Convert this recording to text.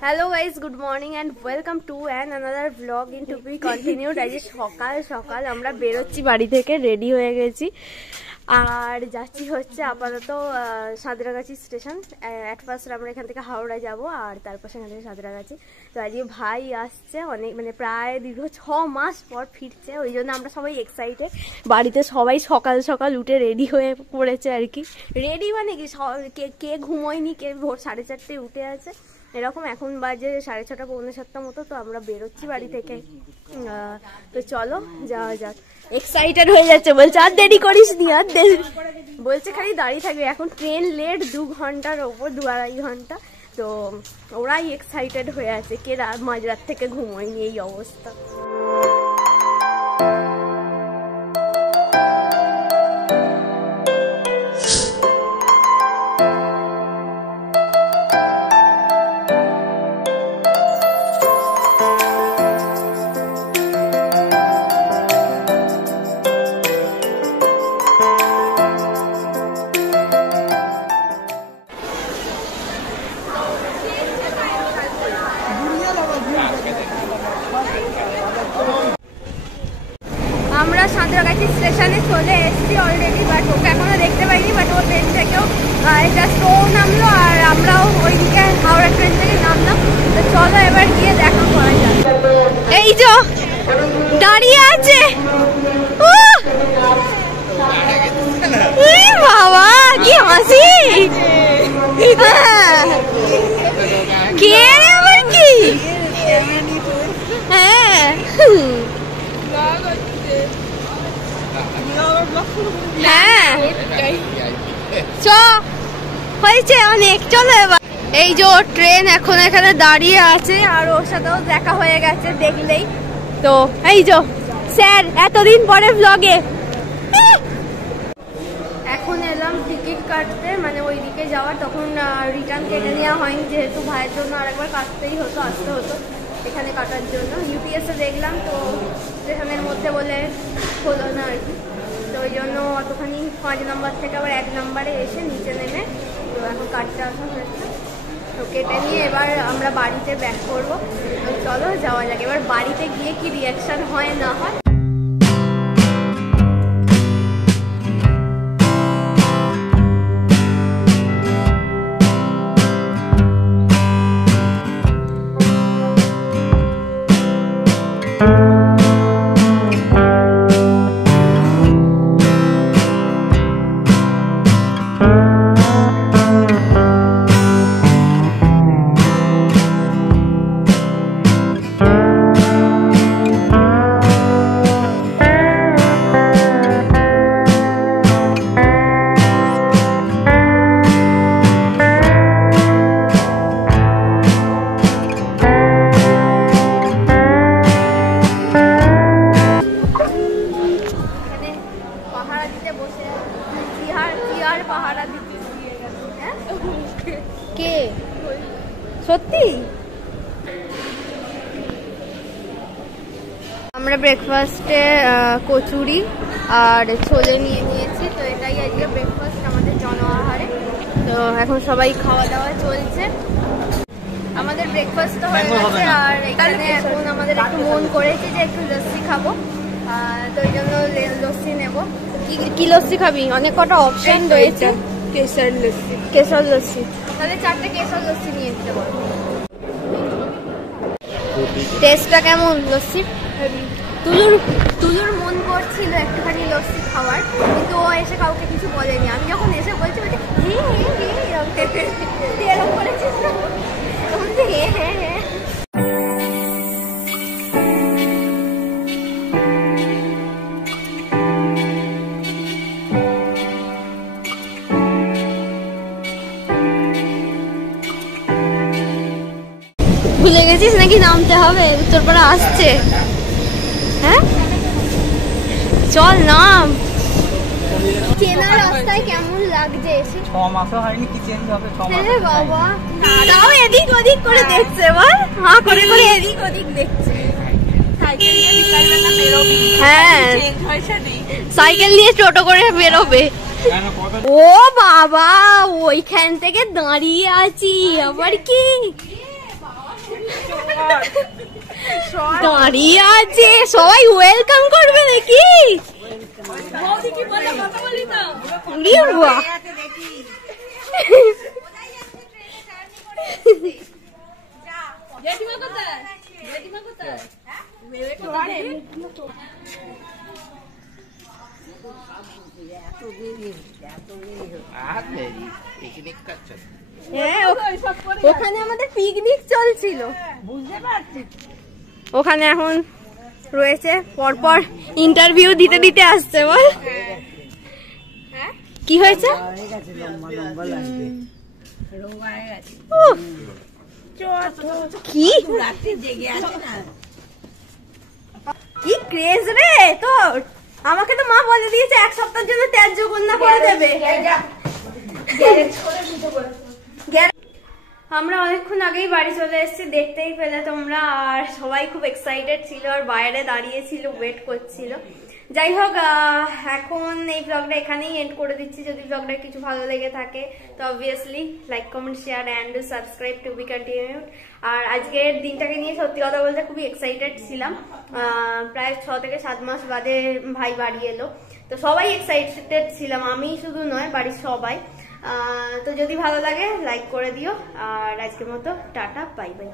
Hello guys, good morning and welcome to another vlog in to be continued. আজ সকাল সকাল আমরা বেরোচ্ছি বাড়ি থেকে, রেডি হয়ে গেছি আর যাচ্ছি হচ্ছে আপাতত সাঁতরাগাছি স্টেশন। অ্যাট ফার্স্ট আমরা এখান থেকে হাওড়া যাব আর তারপর সেখান থেকে সাঁতরাগাছি। তো আজকে ভাই আসছে, অনেক মানে প্রায় দীর্ঘ 6 মাস পর ফিরছে, ওই জন্য আমরা সবাই এক্সাইটেড। বাড়িতে সবাই সকাল সকাল উঠে রেডি হয়ে পড়েছে আর কি। রেডি মানে কি, কে ঘুমোয়নি, কে ভোর 4:30 উঠে আছে এরকম। এখন বাজে 6:30 পৌনে 7টা মতো। তো আমরা বেরোচ্ছি বাড়ি থেকে, তো চলো যাওয়া যাক। এক্সাইটেড হয়ে যাচ্ছে, বলছে আর দেরি করিস নি, আর বলছে খালি দাঁড়িয়ে থাকবে। এখন ট্রেন লেট 2 ঘন্টার ওপর, 2-2.5 ঘন্টা। তো ওরাই এক্সাইটেড হয়ে আছে, কে মাঝরাত থেকে ঘুমোয়নি, এই অবস্থা। আমরা সাঁতরাগাছি স্টেশনে চলে এসেছি অলরেডি, বাট ওকে এখনো দেখতে পাইনি। বাট ও ট্রেন থেকেও জাস্ট ও নামলো আর আমরাও ওইদিকে হাওড়া ট্রেন থেকে নামলাম। তো চলো এবার গিয়ে দেখা করা যাক। এই যে দাঁড়িয়ে আছে, বাবা কি হাসি! কে আবার কি? হ্যাঁ হ্যাঁ হয়েছে অনেক, চলো এবার। এই যে ট্রেন এখন এখানে দাঁড়িয়ে আছে আর ওর সাথেও দেখা হয়ে গেছে দেখলেই। তো এই যে স্যার এতদিন পরে ব্লগে। এখন এলাম টিকিট কাটতে, মানে ওইদিকে যাওয়ার। তখন রিটার্ন কেটে নেওয়া হয়নি, যেহেতু ভাইয়ের জন্য আরেকবার কাটতেই হতো, আসতে হতো এখানে কাটার জন্য। ইউপিএসে দেখলাম তো স্টেশনের মধ্যে বলে হলো না আর কি। তো ওই জন্য অতখানি 5 নম্বর থেকে আবার 1 নম্বরে এসে নিচে নেমে তো এখন কাটতে আসা হয়েছে। তো কেটে নিয়ে এবার আমরা বাড়িতে ব্যাক করবো। তো চলো যাওয়া যাক। এবার বাড়িতে গিয়ে কি রিয়াকশান হয় না হয়। কে সত্যি? আমরা ব্রেকফাস্টে কচুরি আর ছোলে নিয়ে নিয়েছি। তো এটাই আজকে ব্রেকফাস্ট আমাদের জন আহারে। তো এখন সবাই খাওয়া দাওয়া চলছে। আমাদের ব্রেকফাস্ট তো হয়ে গেছে আর এখানে এখন আমাদের একটু মন করেছে যে একটু লস্যি খাবো, তো ওই জন্য লস্যি নেবো। কি লস্যি খাবি? অনেক কটা অপশন রয়েছে। কেশর লস্যি। কেশর লস্যি, তাহলে 4টে কেশর লস্যি নিয়ে নিতে পারবো। টেস্টটা কেমন লস্যি? তুলুর মন করছিল একটুখানি লস্যি খাওয়ার, কিন্তু ও এসে কাউকে কিছু বলেনি। আমি যখন এসে বলছি বলছি এরকম করেছিস না, তখন হ্যাঁ হ্যাঁ হ্যাঁ। ভুলে গেছিস নাকি নামতে হবে? উত্তরপাড়া আসছে। হ্যাঁ চল নাম। চেনা রাস্তায় কেমন লাগছে এসে? 6 মাসও হয়নি, কি চেঞ্জ হবে 6 মাস? হ্যাঁ বাবা, তাও এদিক ওদিক করে দেখছে, বল হ্যাঁ করে করে এদিক ওদিক দেখছে। সাইকেল নিয়ে বিকালবেলা বেরোবি? হ্যাঁ সাইকেল নিয়ে টোটো করে বেরোবে। ও বাবা, ওইখান থেকে দাঁড়িয়ে আছি আবার কি দাঁড়িয়ে আছে, সবাই ওয়েলকাম করবে নাকি? ওখানে আমাদের পিকনিক চলছিল, বুঝতে পারছি। ওখানে এখন রয়েছে, পরপর ইন্টারভিউ দিতে দিতে আসছে। বল কি হয়েছে? কি ক্রেজ রে তোর! আমাকে তো মা বলে দিয়েছে 1 সপ্তাহের জন্য ত্যায্য কন্যা করে দেবে। আমরা অনেকক্ষণ আগেই বাড়ি চলে এসেছি, দেখতেই পেলে তোমরা। আর সবাই খুব এক্সাইটেড ছিল আর বাইরে দাঁড়িয়ে ছিল, ওয়েট করছিল। যাই হোক, এখন এই ব্লগটা এখানেই এন্ড করে দিচ্ছি। যদি ব্লগটা কিছু ভালো লেগে থাকে তো obviously like, comment, share and subscribe to be continued. আর আজকের দিনটাকে নিয়ে সত্যি কথা বলতে খুবই এক্সাইটেড ছিলাম। প্রায় 6 থেকে 7 মাস বাদে ভাই বাড়ি এলো, তো সবাই এক্সাইটেড ছিলাম, আমি শুধু নয়, বাড়ির সবাই। তো যদি ভালো লাগে লাইক করে দিও। আর আজকের মতো টাটা, বাই বাই।